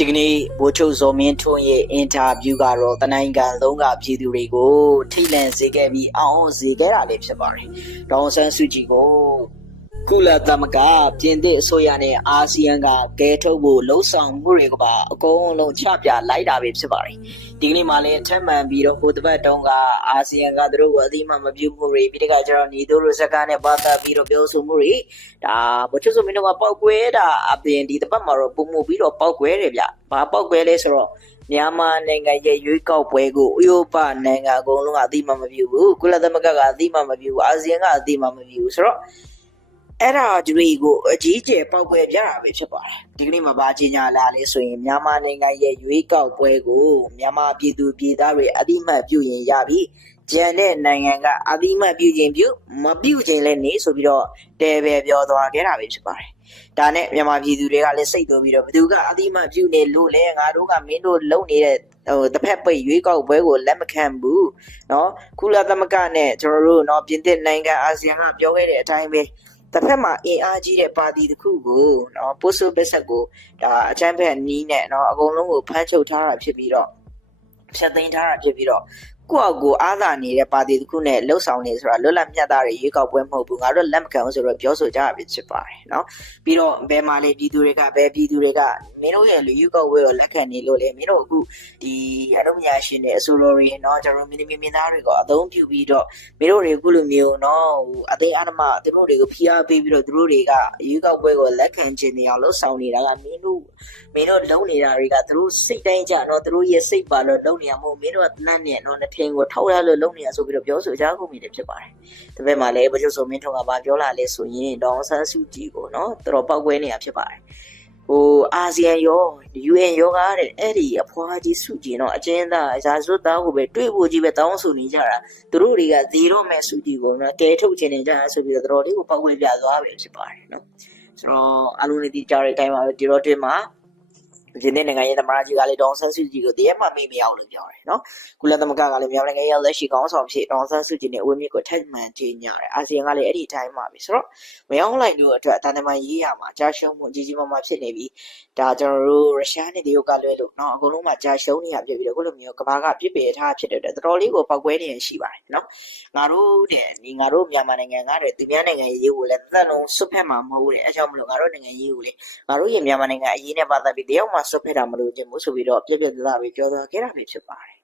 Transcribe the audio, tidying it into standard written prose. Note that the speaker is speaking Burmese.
ဒီကနေ့ဗိုလ်ချုပ်ဇော်မင်းထွန်းရဲ့အင်တာဗျူးကတော့တနိုင်ငံလုံးကပြည်သူတွေကိုထိလန့်စေခဲ့ပြီးအောင်စေခဲ့တာလည်းဖြစ်ပါတယ်။ဒေါ်အောင်ဆန်းစုကြည်ကိုကုလသမဂ္ဂပြင်သစ်အစိုးရနဲ့အာဆီယံကကဲထုတ်ဖို့လှုံ့ဆော်မှုတွေကပါအကုန်လုံးချပြလိုက်တာပဲဖြစ်ပါတယ်။ဒီကနေ့မှလည်းထပ်မံပြီးတော့ဟိုတစ်ပတ်တုန်းကအာဆီယံကသူတို့ကိုအသိမှမပြုမှုတွေပြီးတခါကျတော့ညီတို့လိုစကားနဲ့ပတ်သက်ပြီးတော့ပြောဆိုမှုတွေဒါဗိုလ်ချုပ်ဇော်မင်းထွန်းကပောက်ကွဲတာအပြင်ဒီတစ်ပတ်မှာတော့ပုံမှုပြီးတော့ပောက်ကွဲတယ်ဗျ။ဘာပောက်ကွဲလဲဆိုတော့မြန်မာနိုင်ငံရဲ့ရွေးကောက်ပွဲကိုဥရောပနိုင်ငံအကုန်လုံးကအသိမှမပြုဘူးကုလသမဂ္ဂကအသိမှမပြုဘူးအာဆီယံကအသိမှမပြုဘူးဆိုတော့အဲ့ဒါတွေကိုအကြီးကျယ်ပောက်ကွဲပြတာပဲဖြစ်ပါတယ်ဒီကနေ့မှာဘာကြီးညာလာလဲဆိုရင်မြန်မာနိုင်ငံရဲ့ရွေးကောက်ပွဲကိုမြန်မာပြည်သူပြည်သားတွေအသိမှတ်ပြုရင်ရပြီကျန်တဲ့နိုင်ငံကအသိမှတ်ပြုခြင်းပြုမပြုခြင်းလည်းနေဆိုပြီးတော့တဲပဲပြောသွားခဲ့တာပဲဖြစ်ပါတယ်ဒါနဲ့မြန်မာပြည်သူတွေကလည်းစိတ်တိုးပြီးတော့ဘယ်သူကအသိမှတ်ပြုနေလို့လဲငါတို့ကမင်းတို့လုံနေတဲ့တစ်ဖက်ပိတ်ရွေးကောက်ပွဲကိုလက်မခံဘူးเนาะကုလသမဂ္ဂနဲ့ကျွန်တော်တို့เนาะပြင်သစ်နိုင်ငံအာဆီယံကပြောခဲ့တဲ့အတိုင်းပဲတစ်ဖက်မှာအင်အားကြီးတဲ့ပါတီတစ်ခုကိုเนาะပို့ဆိုပက်ဆက်ကိုဒါအချမ်းဖက်နီးနဲ့เนาะအကုန်လုံးကိုဖမ်းချုပ်ထားတာဖြစ်ပြီးတော့ဖြတ်သိမ်းထားတာဖြစ်ပြီးတော့ကိုယ့်အကူအားသာနေတဲ့ပါတီတစ်ခုနဲ့လှုပ်ဆောင်နေဆိုတာလွတ်လပ်မျှတတဲ့ရွေးကောက်ပွဲမဟုတ်ဘူးငါတို့လက်မခံဘူးဆိုတော့ပြောဆိုကြရပြီဖြစ်ပါတယ်เนาะပြီးတော့ဘယ်မှာလဲပြည်သူတွေကဘယ်ပြည်သူတွေကမင်းတို့ရဲ့ရွေးကောက်ပွဲကိုလက်ခံနေလို့လေမင်းတို့အခုဒီအလုံးများရှင်တဲ့အဆိုတော်တွေเนาะကျွန်တော်မင်းသားတွေကိုအသုံးပြုပြီးတော့မင်းတို့တွေအခုလိုမျိုးเนาะအသိအဓမ္မသူတို့တွေကိုဖိအားပေးပြီးတော့သူတို့တွေကရွေးကောက်ပွဲကိုလက်ခံခြင်းနေအောင်လှုပ်ဆောင်နေတာကမင်းတို့လုံနေတာတွေကသူတို့စိတ်တိုင်းကြเนาะသူတို့ရဲ့စိတ်ပါလို့လုံနေရမို့မင်းတို့ကတန်းနဲ့เนาะနှစ်ထင်ကိုထောက်ရလို့လုံနေရဆိုပြီးတော့ပြောဆိုကြကုန်ပြီဖြစ်ပါတယ်ဒီဘက်မှာလည်းဗိုလ်ချုပ်ဇော်မင်းထွန်းကပြောလာလဲဆိုရင်ဒေါအောင်ဆန်းစုကြည်ကိုเนาะတော်တော်ပောက်ကွဲနေတာဖြစ်ပါတယ်ဟိုအာဆီယံရော UN ရောကတဲ့အဲ့ဒီအဖွားကြီးစုကြည်เนาะအကျဉ်းသားရာဇဝတ်သားကိုပဲတွေးဖို့ကြီးပဲတောင်းဆိုနေကြတာသူတို့တွေကဇီရောမဲ့စုကြည်ကိုเนาะကဲထုတ်ခြင်းနေကြတာဆိုပြီးတော့တော်တော်လေးကိုပောက်ကွဲပြသွားပြီဖြစ်ပါတယ်เนาะဆိုတော့အလုံးလေးဒီကြားတဲ့အတိုင်းမှာဒီတော့တွင်မှာဒီနေ့နိုင်ငံရေးသမ္မတကြီးကလည်းဒေါအောင်ဆန်းစုကြည်ကိုတရက်မှမေ့မရအောင်လို့ပြောတယ်နော်ကုလသမဂ္ဂကလည်းမြန်မာနိုင်ငံရဲ့လက်ရှိကောင်းဆောင်ဖြစ်ဒေါအောင်ဆန်းစုကြည်နဲ့ဝင်းမြင့်ကိုထပ်မံကြေညာတယ်အာဆီယံကလည်းအဲ့ဒီအတိုင်းမှာပြီဆိုတော့မယောင်းလိုက်လို့အတွက်တန်တမာရေးရမှာကြာရှုံးမှုကြီးကြီးမားမားဖြစ်နေပြီဒါကျွန်တော်တို့ရုရှားနဲ့တရုတ်ကလွဲလို့နော်အကုန်လုံးမှာကြာရှုံးနေရပြပြီးတော့ခုလိုမျိုးကမ္ဘာကပြစ်ပယ်ထားဖြစ်တဲ့တော်တော်လေးကိုပောက်ကွဲနေရရှိပါတယ်နော်ငါတို့မြန်မာနိုင်ငံကတဲ့သူများနိုင်ငံရေးကိုလည်းသက်လုံးစွတ်ဖက်မှာမဟုတ်ဘူးလေအဲကြောင့်မလို့ငါတို့နိုင်ငံရေးကိုလေငါတို့ရဲ့မြန်မာနိုင်ငံအရေးနဲ့ပတ်သက်ပြီးတယောက်မှစွတ်ဖက်တာမလို့ခြင်းဘူးဆိုပြီးတော့ပြက်ပြက်သားသားပဲပြောသွားခဲ့တာပဲဖြစ်ပါတယ်